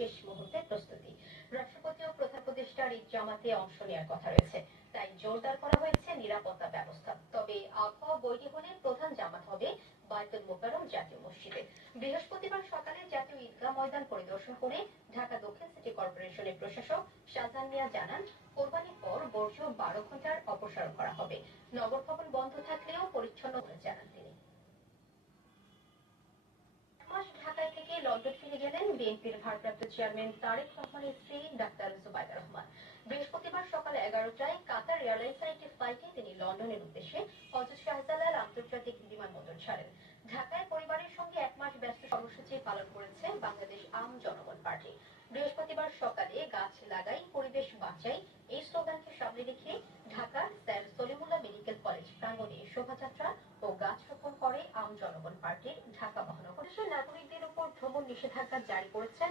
শেষ মুহূর্তের প্রস্তুতি। রাষ্ট্রপতি ও প্রধান উপদেষ্টার ঈদ জামাতে অংশ নেওয়ার কথা রয়েছে, তাই জোরদার করা হয়েছে নিরাপত্তা ব্যবস্থা। তবে আবহাওয়া বৈরী হলে প্রধান জামাত হবে বায়তুল মোকাররম জাতীয় মসজিদে। বৃহস্পতিবার সকালে জাতীয় ঈদগাহ ময়দান পরিদর্শন করে ঢাকা দক্ষিণ সিটি কর্পোরেশনের প্রশাসক শাহজাহান মিয়া জানান, কোরবানির পর বর্জ্য 12 ঘন্টার অপসারণ করা হবে। নগর ভবন বন্ধ থাকলেও পরিচ্ছন্ন বলে জানান তিনি। ঢাকায় থেকে লন্ডন ফিরে গেলেন বিএনপির ভারপ্রাপ্ত চেয়ারম্যান তারেক রহমানের স্ত্রী ডাক্তার জুবাইদা রহমান। বৃহস্পতিবার সকাল 11টায় কাতার এয়ারলাইন্সের একটি ফ্লাইটে তিনি লন্ডনের উদ্দেশ্যে হযরত শাহজালাল আন্তর্জাতিক বিমানবন্দর ছাড়েন। ঢাকায় পরিবারের সঙ্গে 1 মাস ব্যস্ত কর্মসূচি পালন করেছে বাংলাদেশ আম জনগণ পার্টি। বৃহস্পতিবার সকালে গাছ লাগাই পরিবেশ বাঁচাই এই স্লোগানকে সামনে রেখে ঢাকার স্যার সলিমুল্লাহ মেডিকেল কলেজ প্রাঙ্গণে শোভাযাত্রা ও গাছ রোপণ করে আম জনগণ পার্টির ঢাকা মহানগর। নাগরিকদের উপর ভ্রমণ নিষেধাজ্ঞা জারি করেছেন